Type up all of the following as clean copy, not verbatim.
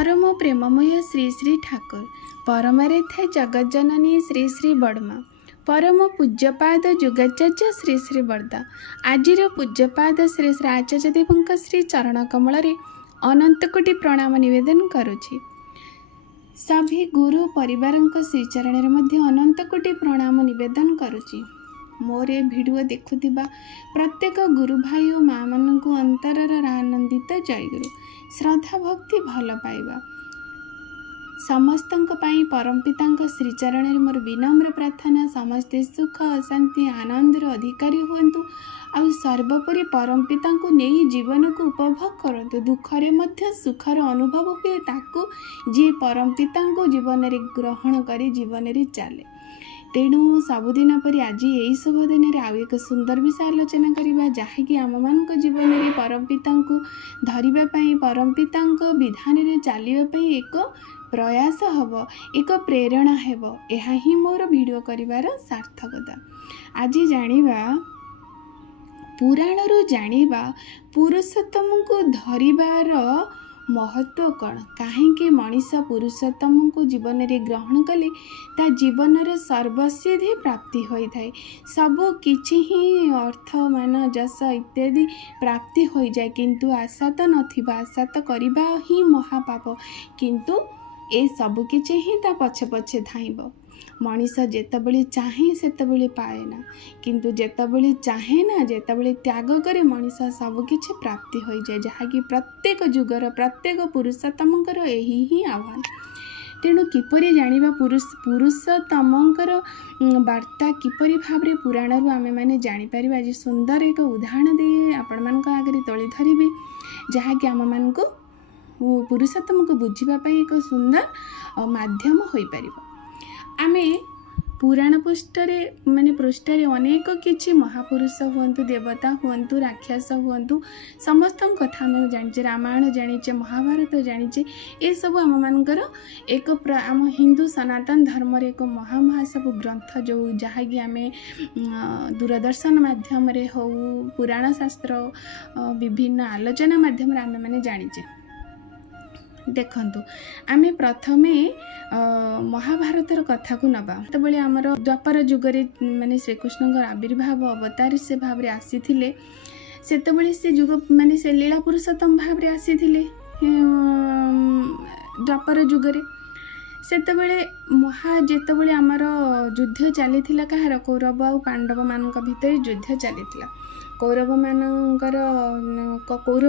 परम प्रेममय श्री श्री ठाकुर परमरे थे जगज्जननी श्री श्री बड़मा परम पूज्यपाद जुगाचार्य श्री श्री बड़दा आजिर पूज्यपाद श्री श्री आचार्य देवଙ୍କ श्री चरण कमल अनंत कोटि प्रणाम निवेदन करुछि। सभी गुरु परिवार श्रीचरण में अनंत कोटि प्रणाम निवेदन करुछि। मोर वीडियो देखुथिबा प्रत्येक गुरु भाई और माँ मानक अंतरर आनंदित जय गुरु श्रद्धा भक्ति भल पाइबा समस्तंक पाई परम पितांक श्रीचरण में मोर विनम्र प्रार्थना समस्ते सुख शांति आनंदर अधिकारी हुंतु आ सर्वोपरि परम पितांको नहीं जीवन को उपभोग करतु दुखरे मध्य सुखर अनुभव हुए ताकू जी परम पितांको जीवन रे ग्रहण करी जीवन रे चले। तेणु सबुदिन परि आज यही शुभ दिन में आउ एक सुंदर विषय आलोचना करवा जहाँकि आम मान जीवन में परम पितांको धरिबाई परम पितांको विधान रे चलिबाई एक प्रयास हब एक प्रेरणा हेब यह ही मोर वीडियो करिवार सार्थकता। आज जानिबा पुराणरू जानिबा पुरुषोत्तम को धरिबार महत्व कौन कहीं मनीष पुरुषोत्तम को जीवन में ग्रहण कले ता जीवन में सर्वसिद्धि प्राप्ति होता है सबु किछि ही अर्थ मान जस इत्यादि प्राप्ति हो जाए किंतु आशा तो नथिबा आशा तो करबा ही महापाप किंतु ए सबु किछि ही ता पछे पछे धाइब मनीष जेतबेले चाहे सेतबेले पाएना किंतु जेतबेले चाहे ना जेतबेले त्याग करे मनीष सबकिछि प्राप्ति हो जाए जहाँकि प्रत्येक जुगर प्रत्येक पुरुषोत्तमंकर यही ही आह्वान। तेणु किपरि जानिबा पुरुषोत्तमंकर वार्ता किपरि भाबरे पुराणरू आमे माने जानि परिबा। आज सुंदर एक उदाहरण दे आपण मानक आगे तोली धरिबे जहाँकि आम मानक पुरुषोत्तम को बुझिबा पई एक सुंदर माध्यम होई परिबो। आमे पुराण पृष्ठरे माने पृष्ठरे अनेक किछि महापुरुष हुंतु देवता हुंतु राक्षस हुंतु समस्त कथा आम जानिचे रामायण जानिचे महाभारत जानिचे ये सब आम मानकर एक आम हिंदू सनातन धर्म रे एक महा सब ग्रंथ जो जहाँकि आम दूरदर्शन माध्यम रे हो पुराण शास्त्र विभिन्न आलोचना माध्यम आम मैंने जानिचे। देखंतु आमे प्रथमे महाभारतर कथा को नबा तबले आमर द्वापर जुगरे माने श्रीकृष्ण आविर्भाव अवतार से भाव आसीथिले सेतबले से जुग माने से लीला पुरुषोत्तम भाव आसीथिले द्वापर जुगरे सेतबले जेतबले आमर युद्ध चलीथिला कहार कौरव और पांडव मानक भितर युद्ध चलीथिला कौरव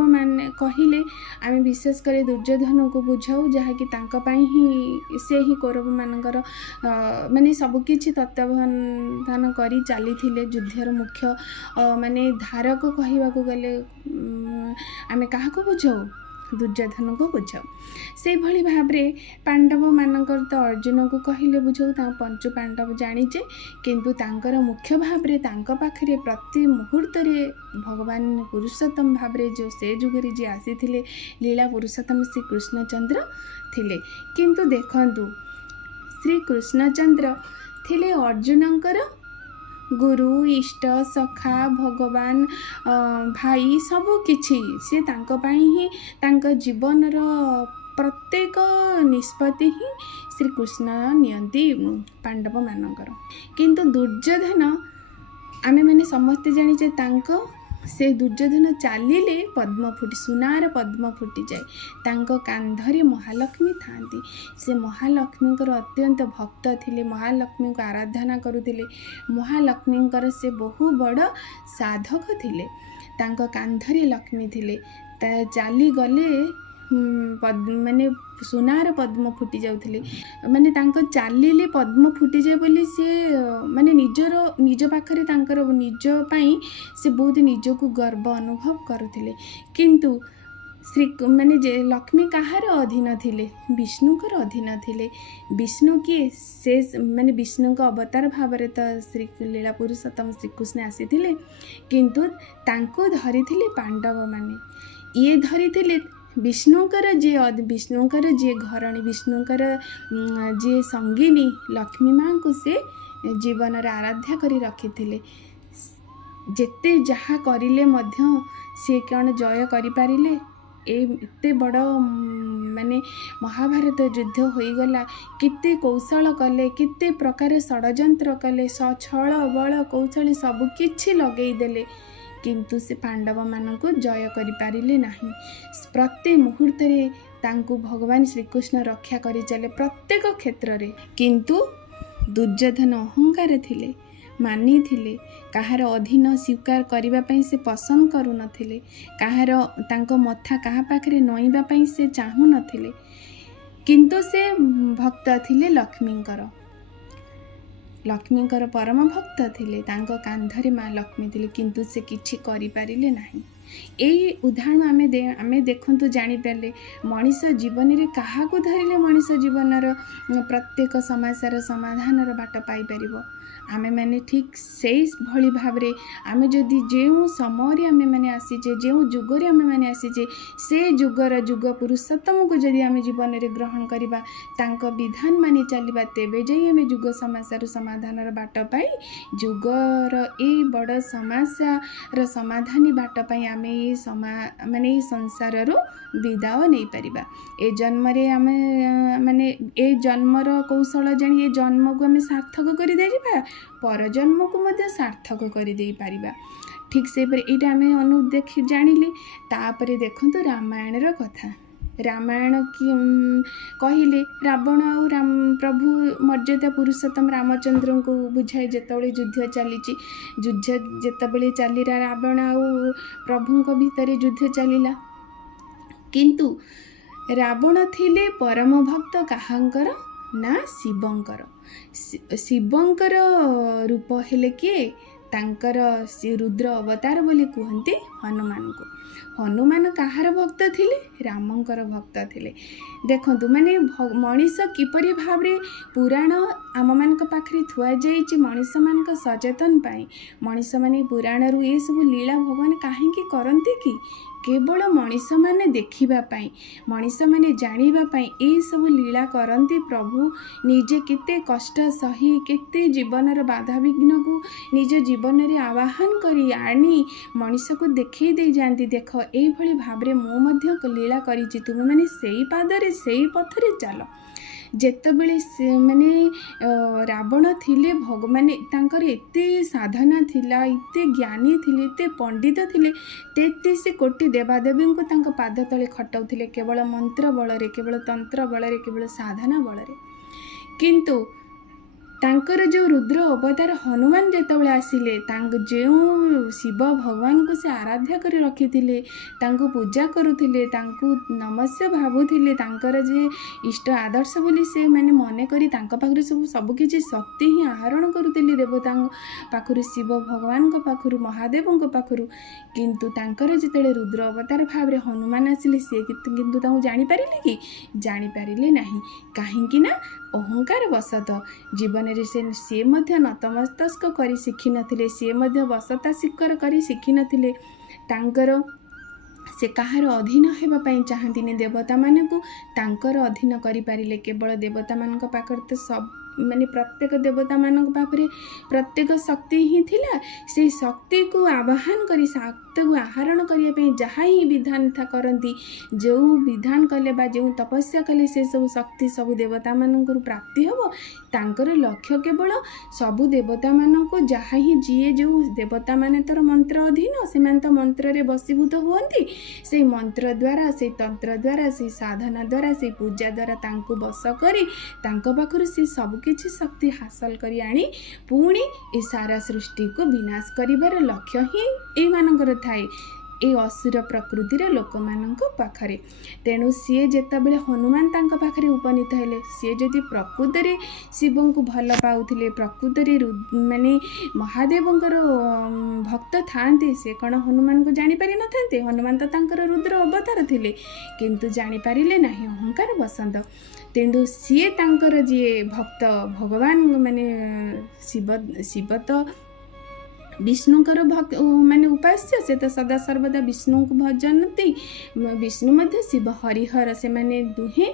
माने कहिले आमे विशेष कर दुर्योधन को बुझाऊ जहाँकि ही से ही कौरव मानकर माने सबकिछि तत्वावधान करी चली युद्धर मुख्य माने धारक कहवाक गले आमे क्या बुझाऊ दुर्योधन को बुझाऊ से भली भाबरे पांडव मानकर तो अर्जुन को कहले बुझाऊ ता पंच पांडव जानिचे किंतु तांकर मुख्य भाबरे तांका पाखरे प्रति मुहूर्त रे भगवान पुरुषोत्तम भाबरे जो से जुगरे जे आसीथिले लीला पुरुषोत्तम श्री कृष्णचंद्र थिले किंतु देखंतु श्री कृष्णचंद्र थिले अर्जुनंकर गुरु इष्ट सखा भगवान भाई सबु किछि से तांको पाई ही तांको जीवन रो प्रत्येक निष्पत्ति ही श्री कृष्ण नियंती पांडव मानकर किंतु दुर्योधन आमे माने समस्ते जानिचे तांको से दुर्योधन चलिले पद्म फुटी सुनार पद्म फुटी जाए तांको कांधरे महालक्ष्मी थांती से महालक्ष्मीकर अत्यंत भक्त थिले महालक्ष्मी को आराधना करुथिले महालक्ष्मीकर से बहु बड़ साधक थिले तांको कांधरे लक्ष्मी थिले चली गले माने सुनार पद्म फुटी जाउथिले माने तांको चालिले पद्म फुटी जाए बोली से माने निज पाखरे तांकर निज पाई से बहुत निज को गर्व अनुभव करुथिले किंतु श्री माने जे लक्ष्मी कहार अधीन थिले विष्णुकर अधीन थिले विष्णु किए से माने विष्णु का अवतार भाव में तो श्री लीला पुरुषोत्तम श्रीकृष्ण आसीथिले किंतु तांको धरिथिले पांडव माने ये धरिथिले विष्णुकर जे घरणी विष्णुकर जे संगिनी लक्ष्मी माँ को से जीवन रे आराध्या करी रखिथिले जेते जहा करिले मध्य से कौन जय करि पारिले एते बड़ माने महाभारत युद्ध होईगला केते कौशल कले केते प्रकार षड्यंत्र कले छल बल कौशल सब किछि लगेई देले किंतु से पांडव मानक जय करि पारिले नाही। प्रत्येक मुहूर्त रे तांकु भगवान श्रीकृष्ण रक्षा करि चले प्रत्येक क्षेत्र रे। किंतु दुर्योधन अहंकार थिले मानी थिले कहार अधीन स्वीकार करने पई से पसंद करू नथिले कहार तांको मथा कहा पाखरे नईबा पई से चाहू नथिले किंतु से भक्त थिले लक्ष्मींकर परम भक्त थिले तांको कांधरे माँ लक्ष्मी थिले किंतु से किछि करि पारिले नाही। एई उदाहरण आमे देखंतु जानि पारले मनीष जीवन रे काहा को धरिले मनीष जीवनर प्रत्येक समस्यार समाधानर बाट पाई परिबो। आमे माने ठीक सेई भली भाबरे आमे जदि जेउ समय आमे माने आसीचे जेउ जुगरे आमे माने आसीचे से जुगर जुग पुरुषोत्तम को जदि आमे जीवन रे ग्रहण करिबा तांको विधान मानि चलिबा तेबे जई आमे जुग समस्यार समाधानर बाट पाई जुगर ए बड़ समस्यार समाधानी बाट पाई आमे माने संसार रो विदाय नहीं पारिबा। ए जन्म रे आमे माने ए जन्मर कौशल जानी ए जन्म को आमे सार्थक करि देबा पर जन्म को मध्य सार्थक करि देई पारिबा। ठीक से पर एटा आमे देख जानिले। तापरे देखंतु रामायण रो कथा रामायण की कहिले रावण और प्रभु मर्यादा पुरुषोत्तम रामचंद्र को बुझाए जितेबाला युद्ध चली युद्ध जितेबाला चलीला रावण और प्रभु भितर युद्ध चलीला किंतु रावण थिले परम भक्त काहांकर ना शिवंकर शिवंकर रूप हेले किए तांकर रुद्र अवतार बोली कहते हनुमान को। हनुमान कहार भक्त थिले रामंकर भक्त थिले। देखंतु माने मनीष किपरि भाव रे पुराण आम मान पाखरे थुआ जाइछि मनीष मान सचेतन पाई मनीष माने पुराण रु ए सब लीला भगवान काहेकि करंती कि केवल मनीष माने देखिबा पाई मनीष माने जानिबा पाई ए सब लीला करंती। प्रभु निजे केते कष्ट सही केते जीवनर बाधा विघ्न को निज जीवन रे आवाहन करी आनी मनीष को देखै दे जानती देख ए भली भाबरे मो मध्य लीला करिछि तुम माने सेई पादरे सेई पथरे चलो। जेतेबेले माने रावण थिले भगवान तांकर एते साधना थिला एते ज्ञानी थिले एते पंडित थिले तेते से कोटि देवादेवी को तांक पाद तले खटाउथिले केवल मंत्र बलरे केवल तंत्र बलरे केवल साधना बलरे किंतु तांकर जो रुद्र अवतार हनुमान जेतेबेले आसिले जो शिव भगवान को से आराध्य कर रखिथिले तांको पूजा करुथिले तांको नमस्य भाबुथिले तांकर जे इष्ट आदर्श बोली से माने मने करी तांको पाखरे सब किछि शक्ति ही आहरण करुथिले देवता पाखरु शिव भगवान को पाखरु महादेव को पाखरु किंतु तांकर जेतेबेले रुद्र अवतार भाबरे हनुमान आसिले से किंतु तांको जानि पारिले कि जानि पारिले नाही काहेकि ना अहंकार वशत जीवन रे से मध्य नतमस्तक करी शिखि नथिले से मध्य वशता स्वीकार करी शिखि नथिले तांकर से कहार अधीन हेबा पई चाहंतिनी देवता माने को तांकर अधीन करि पारिले केवल देवता मानक पाखर तो सब माने प्रत्येक देवता मानक पाखरे प्रत्येक शक्ति ही थिला से शक्ति को आवाहन करी शक्ति को आहरण करिया पे जहाँ ही विधान था करती जो विधान कले बा जो तपस्या कले से सब शक्ति सब देवता मानक प्राप्ति हम तांकर लक्ष्य केवल सबु देवता मानक जहाँ ही जीए जो देवता माने तोर मंत्र अधीन से तो मंत्र रे बसीभूत हुअंती से मंत्र द्वारा से तंत्र द्वारा से साधना द्वारा से पूजा द्वारा तांको बस करी तांको पाखरु से सब किछि शक्ति हासिल करी आनी पुणी ए सारा सृष्टि को विनाश करिबार लक्ष्य ही ए मानकर थाए ए असुर प्रकृतिर लोक मानक पाखरे तेणु सी जेतेबेले हनुमान तांका पाखरे उपनीत हेले सी जदि प्रकृत रे शिव को भल पाउथिले प्रकृत रे माने महादेवंकर भक्त थांते से कण हनुमान को जानि पारि न थांते हनुमान तो तांकर रुद्र अवतार थिले किंतु जानि पारिले नाही अहंकार बसंत तेणु सी तांकर जे भक्त भगवान माने शिव तो विष्णुकर माने उपास्य से तो सदा सर्वदा विष्णु को भजनती विष्णु मध्य शिव हरिहर से माने दुहे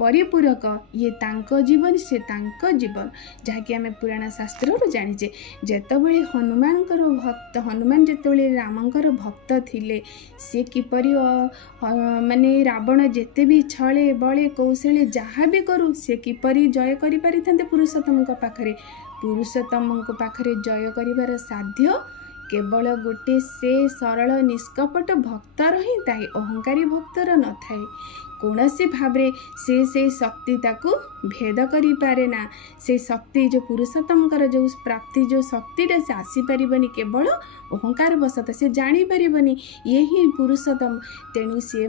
परिपूरक ये तांको जीवन से तांको जीवन जहाँकि आम पुराण शास्त्र जानीचे जेतबेले हनुमानकर भक्त हनुमान जेतबेले रामंकर भक्त थिले से किपरि माने रावण जेते भी छले बले कौशले जहाँ भी करू से किपरि जय करि पारि थांते पुरुषोत्तम पाखरे पुरुषोत्तम पाखरे जय करिवार साध्य केवल गोटे से सरल निष्कपट भक्तर ही थाए अहंकारी भक्तर न थाए कौनसी भावरे से शक्ति ताकू भेद करि पारे ना से शक्ति जो पुरुषोत्तमकर जो प्राप्ति जो शक्तिटा से आसीपारबनी केवल अहंकार वशत से जानी पारबनी ये ही पुरुषोत्तम तेणु सी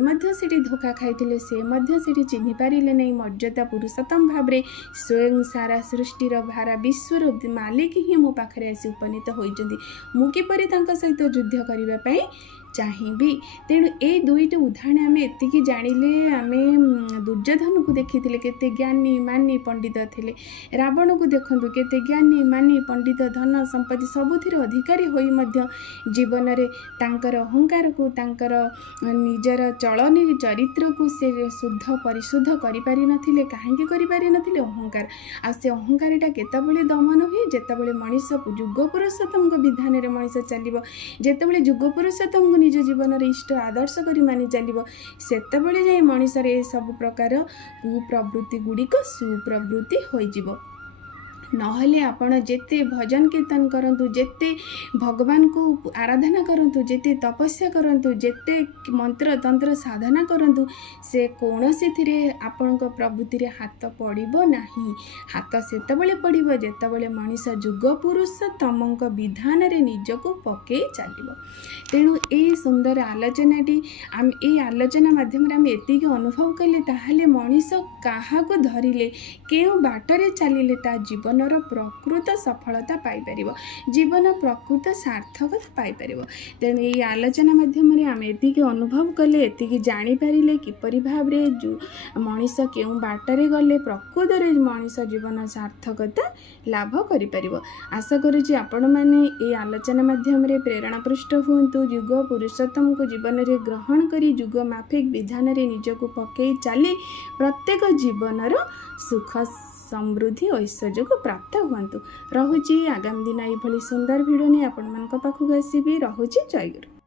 धोखा खाई से चिन्ह पारे नहीं मर्यादा पुरुषोत्तम भावरे स्वयं सारा सृष्टिर भारा विश्वर मालिक ही मो पाखरे आसी उपनीत होइचंदी मु किपरि तांका सहित युद्ध करने चाहिए तेणु ये दुईट उदाहरण आम एति जानिले आम दुर्योधन को देखी केते ज्ञानी मानी पंडित थे रावण को देखु केते ज्ञानी मानी पंडित धन संपत्ति सबुथिर अधिकारी होई मध्य जीवन रे तांकर अहंकार को तांकर निजर चलनी चरित्र को से शुद्ध परिशुद्ध करि नथिले काहेकि करि पारि नथिले अहंकार आ से अहंकारटा केतेबेले दमन हुए जेतेबेले मनीष युग पुरुषोत्तम विधान रे मनीष चलिबो जेतेबेले युग पुरुषोत्तम निज जीवन रे इष्ट आदर्श करी मानि चलिबो सेतेबेले जाय मनीष रे सब प्रकार कुप्रवृत्ति गुड़िक सुप्रवृत्ति होई जिवो नहले आपण जेते भजन कीर्तन करंतु जेते भगवान को आराधना करंतु जेते तपस्या करंतु जेते मंत्र तंत्र साधना करंतु से कौनसी थिरे आपणक प्रवृत्ति रे हाथ पड़िबो नाही हाथ सेतेबेले पड़िबो जेतेबेले मनीष युग पुरुष तमंक विधान रे निजको पके चलिबो तेणु ए सुंदर आलोचनाटी आम ए आलोचना माध्यम रे आम एतिक अनुभव कले ताहाले मनीष काहा को धरिले केउ बाटरे चलिले ता जीवन प्रकृत सफलता पाइपर जीवन प्रकृत सार्थकता पाइपर तेणु ये आलोचना माध्यम आम एति अनुभव कले एति जानीपारे किपरि भाव मनीष केउ बाटरे गले प्रकृत मनीष जीवन सार्थकता लाभ करिपर आशा करुँच आपण मैंने ये आलोचना माध्यम प्रेरणा पृष्ठ हूँ युग पुरुषोत्तम को जीवन में ग्रहण करी युग माफिक विधान रे निजको पकई चली प्रत्येक जीवनर सुख समृद्धि ऐश्वर्य को प्राप्त हुआ। रहुची आगामी दिन ये सुंदर भिडियो नहीं आपण मान पाखक आसबि। रहुची जय गुरु।